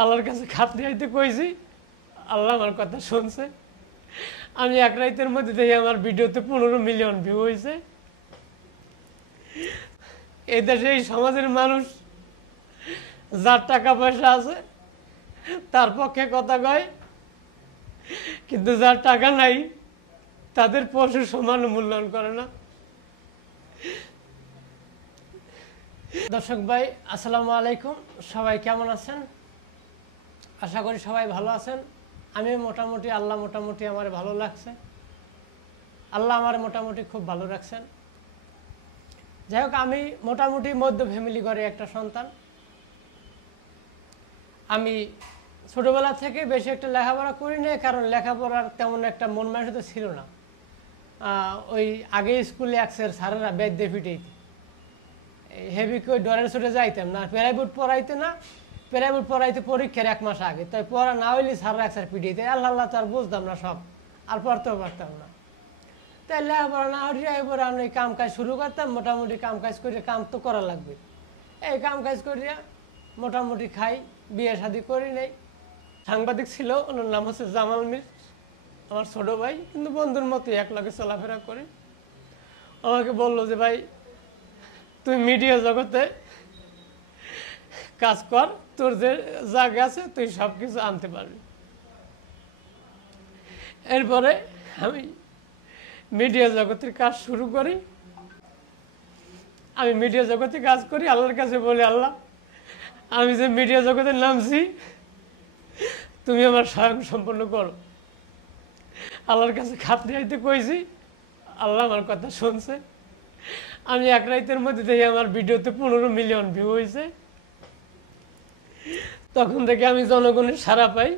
আল্লাহর কাছে খাপ দিতে কইছি, আল্লাহ আমার কথা শুনছে। আমি এক রাতের মধ্যে দেখি আমার ভিডিওতে 15 মিলিয়ন ভিউ হয়েছে। এই দেশে এই সমাজের মানুষ যার টাকা পয়সা আছে তার পক্ষে কথা কয়, কিন্তু যার টাকা নাই তাদের পশুর সমান মূল্যায়ন করে না। দর্শক ভাই, আসসালামু আলাইকুম। সবাই কেমন আছেন? আশা করি সবাই ভালো আছেন। আমি মোটামুটি আমার ভালো লাগছে। আল্লাহ আমার মোটামুটি খুব ভালো রাখছেন। যাই হোক, আমি মোটামুটি মধ্য ফ্যামিলি ঘরে একটা সন্তান। আমি ছোটবেলা থেকে বেশি একটা লেখাপড়া করি না, কারণ লেখাপড়ার তেমন একটা মন মানসিকতা ছিল না। ওই আগে স্কুলে একসের স্যারেরা বেদ দিয়ে পিটাইতে, হেভি করে ডরের ছুটে যাইতাম না। প্রাইভেট পড়াইতে না, প্রাইভেট পড়াইতে পরীক্ষার 1 মাস আগে, তাই পড়া না হইলে স্যাররা একসার পিটাইতে। আল্লাহ তো আর বুঝতাম না সব, আর পড়তেও পারতাম না। তাই লেখাপড়া না হলে এবার আমি কাম কাজ শুরু করতাম। মোটামুটি কাম কাজ করে, কাম তো করা লাগবে, এই কাম কাজ করিয়া মোটামুটি খাই। বিয়ে শাদি করি নাই। সাংবাদিক ছিল, ওনার নাম হচ্ছে জামাল মির, আমার ছোট ভাই, কিন্তু বন্ধুর মতো একলগে চলাফেরা করি। আমাকে বললো যে, ভাই তুই মিডিয়া জগতে কাজ কর, তোর যে জায়গা আছে তুই সব কিছু আনতে পারবি। এরপরে আমি মিডিয়া জগতের কাজ শুরু করি। আমি মিডিয়া জগতে কাজ করি, আল্লাহর কাছে বলি, আল্লাহ আমি যে মিডিয়া জগতে নামছি তুমি আমার স্বয়ং সম্পন্ন করো। আল্লাহর কাছে খাপ দিতে কইছি, আল্লাহ আমার কথা শুনছে। আমি এক রাতের মধ্যে দেখি আমার ভিডিওতে 15 মিলিয়ন ভিউ হয়েছে। তখন থেকে আমি জনগণের সাড়া পাই,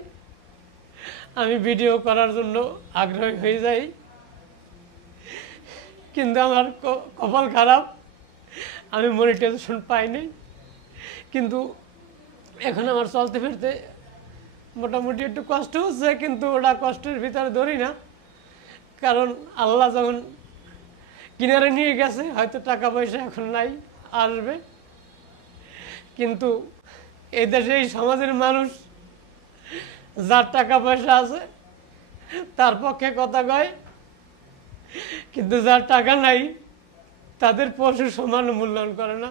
আমি ভিডিও করার জন্য আগ্রহী হয়ে যাই। কিন্তু আমার কপাল খারাপ, আমি মনিটাইজেশন পাইনি। কিন্তু এখন আমার চলতে ফিরতে মোটামুটি একটু কষ্ট হচ্ছে, কিন্তু ওটা কষ্টের ভিতরে ধরি না, কারণ আল্লাহ যখন কিনারে নিয়ে গেছে, হয়তো টাকা পয়সা এখন নাই, আসবে। কিন্তু এই দেশে এই সমাজের মানুষ যার টাকা পয়সা আছে তার পক্ষে কথা কয়, কিন্তু যার টাকা নাই তাদের পশুর সমান মূল্যায়ন করে না।